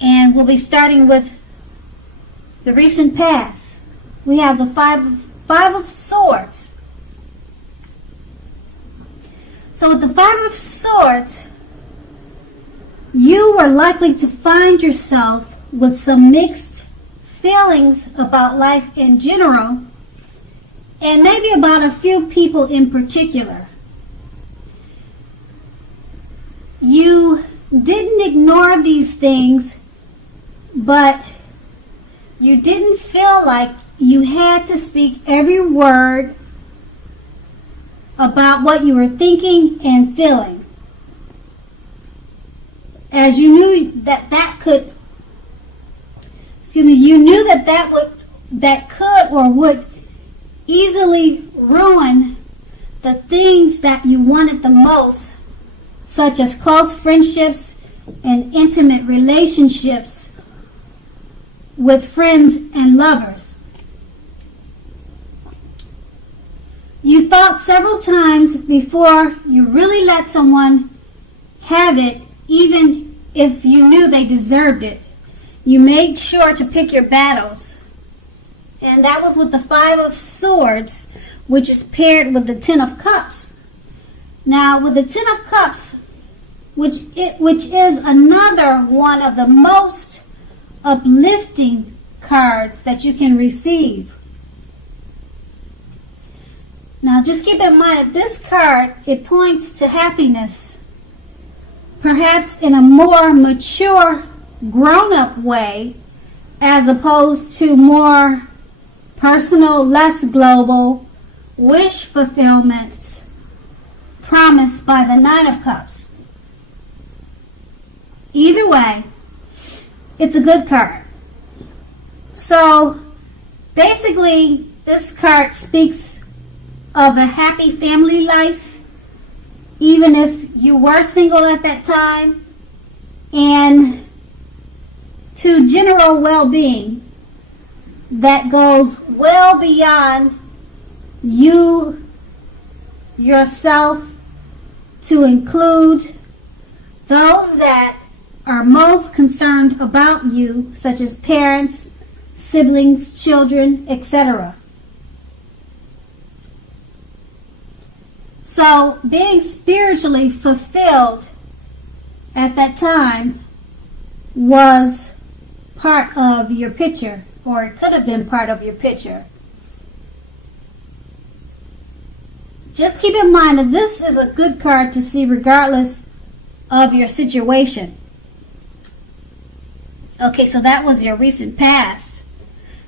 And we'll be starting with the recent past. We have the Five of Swords. So with the Five of Swords, you are likely to find yourself with some mixed feelings about life in general, and maybe about a few people in particular. You didn't ignore these things, but you didn't feel like you had to speak every word about what you were thinking and feeling, as you knew that could or would easily ruin the things that you wanted the most, such as close friendships and intimate relationships with friends and lovers. You thought several times before you really let someone have it, even if you knew they deserved it. You made sure to pick your battles. And that was with the Five of Swords, which is paired with the Ten of Cups. Now, with the Ten of Cups, which is another one of the most uplifting cards that you can receive. Now, just keep in mind, this card, it points to happiness, perhaps in a more mature, grown-up way, as opposed to more personal, less global, wish fulfillments promised by the Nine of Cups. Either way, it's a good card. So, basically, this card speaks of a happy family life, even if you were single at that time, and to general well-being that goes well beyond you yourself, to include those that are most concerned about you, such as parents, siblings, children, etc. So being spiritually fulfilled at that time was part of your picture, or it could have been part of your picture. Just keep in mind that this is a good card to see regardless of your situation. Okay, so that was your recent past.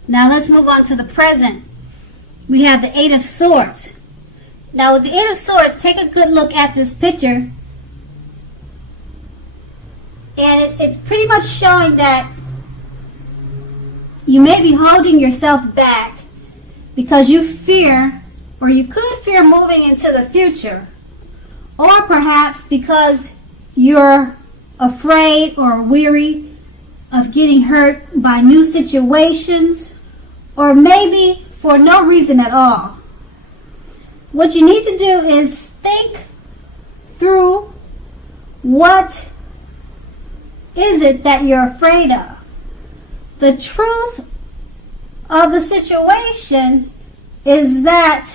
Now let's move on to the present. We have the Eight of Swords. Now with the Eight of Swords, take a good look at this picture. And it's pretty much showing that you may be holding yourself back because you fear, or you could fear moving into the future. Or perhaps because you're afraid or weary of getting hurt by new situations, or maybe for no reason at all. What you need to do is think through, what is it that you're afraid of? The truth of the situation is that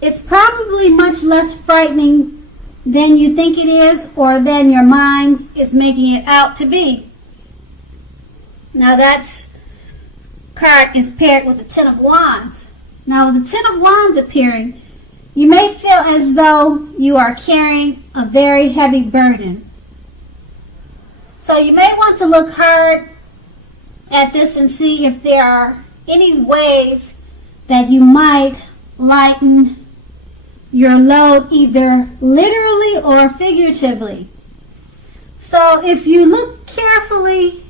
it's probably much less frightening than you think it is, or than your mind is making it out to be. Now that card is paired with the Ten of Wands. Now with the Ten of Wands appearing, you may feel as though you are carrying a very heavy burden. So you may want to look hard at this and see if there are any ways that you might lighten your load, either literally or figuratively. So if you look carefully,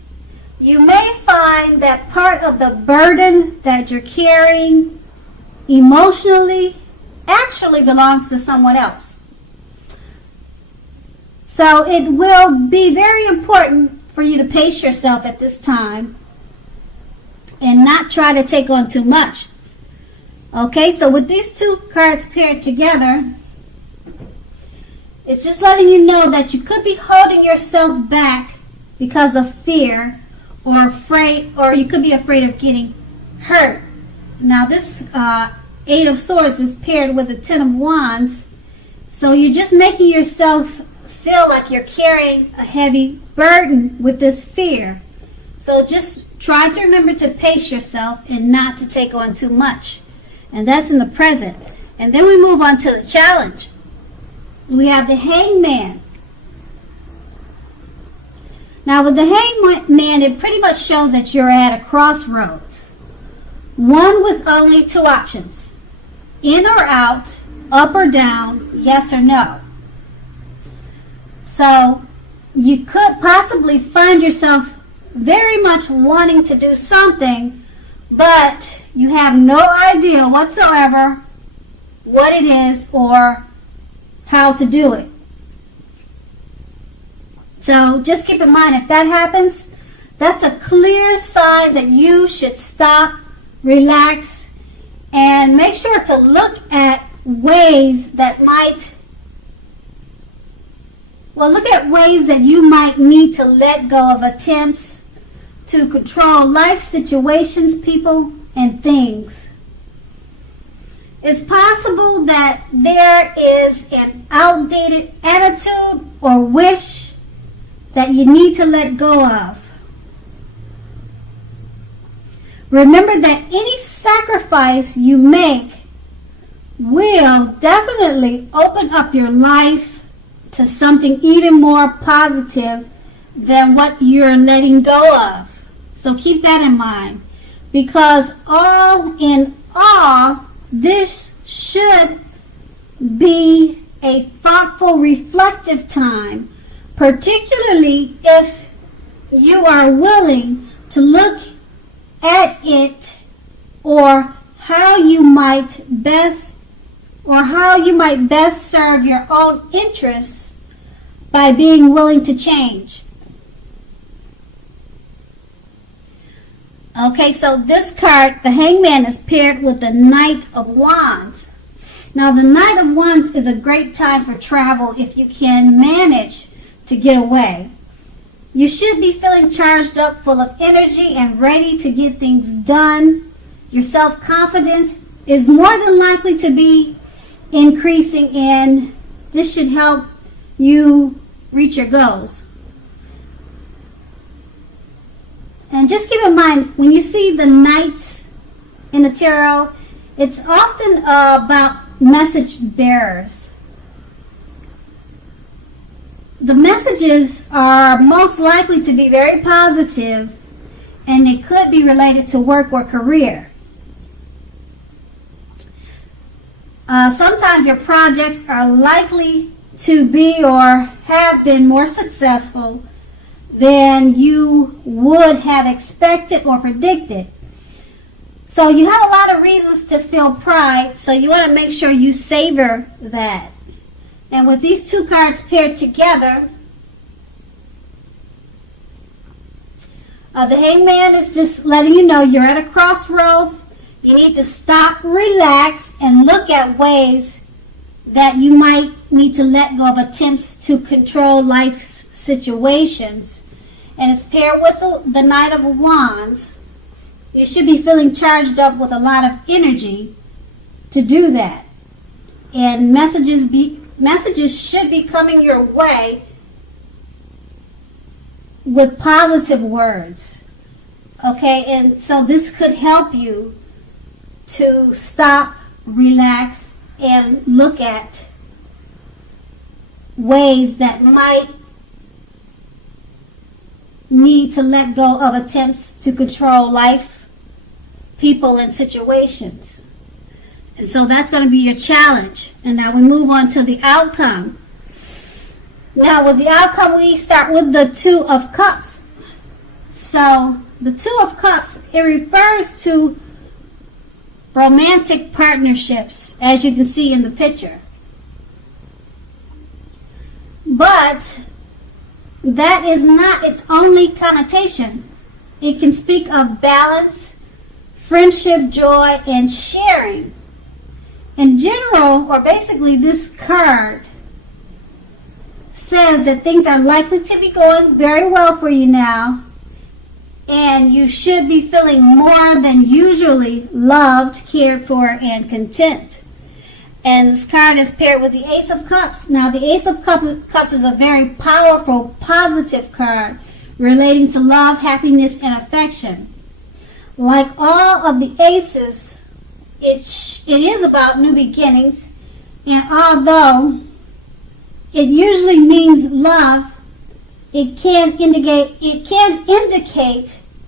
you may find that part of the burden that you're carrying emotionally actually belongs to someone else. So it will be very important for you to pace yourself at this time and not try to take on too much. Okay, so with these two cards paired together, It's just letting you know that you could be holding yourself back because of fear or afraid, or you could be afraid of getting hurt. Now this Eight of Swords is paired with the Ten of Wands, so you're just making yourself feel like you're carrying a heavy burden with this fear. So just try to remember to pace yourself and not to take on too much. And that's in the present. And then we move on to the challenge. We have the Hangman. Now with the Hangman, it pretty much shows that you're at a crossroads. One with only two options. In or out, up or down, yes or no. So you could possibly find yourself very much wanting to do something, but you have no idea whatsoever what it is or how to do it. So just keep in mind, if that happens, that's a clear sign that you should stop, relax, and make sure to look at ways that you might need to let go of attempts to control life situations, people, and things. It's possible that there is an outdated attitude or wish that you need to let go of. Remember that any sacrifice you make will definitely open up your life to something even more positive than what you're letting go of. So keep that in mind, because all in all, this should be a thoughtful, reflective time, particularly if you are willing to look at it or how you might best serve your own interests by being willing to change. Okay, so this card, the Hangman, is paired with the Knight of Wands. Now, the Knight of Wands is a great time for travel if you can manage to get away. You should be feeling charged up, full of energy, and ready to get things done. Your self-confidence is more than likely to be increasing, and this should help you reach your goals. And just keep in mind, when you see the knights in the tarot, it's often about message bearers. The messages are most likely to be very positive, and it could be related to work or career. Sometimes your projects are likely to be or have been more successful than you would have expected or predicted. So you have a lot of reasons to feel pride, so you want to make sure you savor that. And with these two cards paired together, the Hangman is just letting you know you're at a crossroads. You need to stop, relax, and look at ways that you might need to let go of attempts to control life's situations. And it's paired with the Knight of Wands. You should be feeling charged up with a lot of energy to do that. And messages should be coming your way with positive words. Okay, and so this could help you to stop, relax, and look at ways that might need to let go of attempts to control life, people, and situations. And so that's going to be your challenge. And now we move on to the outcome. Now with the outcome, we start with the Two of Cups. So the Two of Cups, it refers to romantic partnerships, as you can see in the picture. But that is not its only connotation. It can speak of balance, friendship, joy, and sharing. In general, or basically this card says that things are likely to be going very well for you now, and you should be feeling more than usually loved, cared for, and content. And this card is paired with the Ace of Cups. Now, the Ace of Cups is a very powerful, positive card relating to love, happiness, and affection. Like all of the aces, it is about new beginnings, and although it usually means love, it can indicate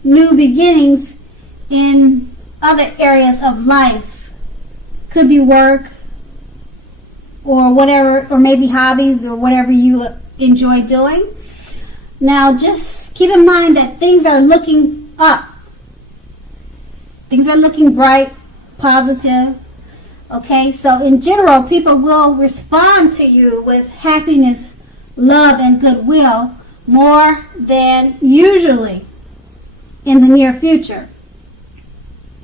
new beginnings in other areas of life. Could be work or whatever, or maybe hobbies or whatever you enjoy doing. Now, just keep in mind that things are looking up. Things are looking bright, positive. Okay, so in general, people will respond to you with happiness, love, and goodwill more than usually in the near future.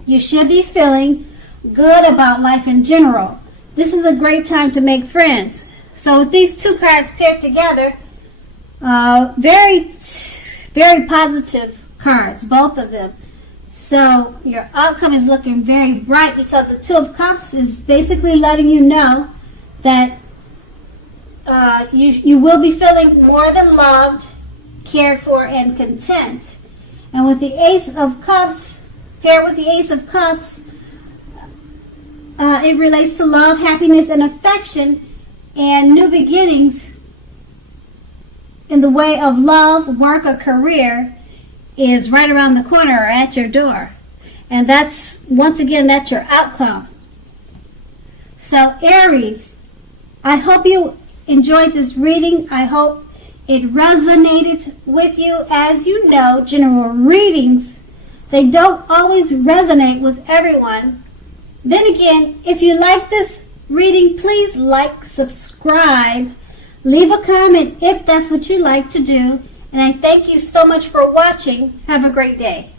You should be feeling good about life in general. This is a great time to make friends. So with these two cards paired together, very, very positive cards, both of them. So your outcome is looking very bright because the Two of Cups is basically letting you know that you will be feeling more than loved, cared for, and content. And with the Ace of Cups, paired with the Ace of Cups, it relates to love, happiness, and affection, and new beginnings in the way of love, work, or career is right around the corner or at your door. And that's, once again, that's your outcome. So Aries, I hope you enjoyed this reading. I hope it resonated with you. As you know, general readings, they don't always resonate with everyone. Then again, if you like this reading, please like, subscribe, leave a comment if that's what you like to do. And I thank you so much for watching. Have a great day.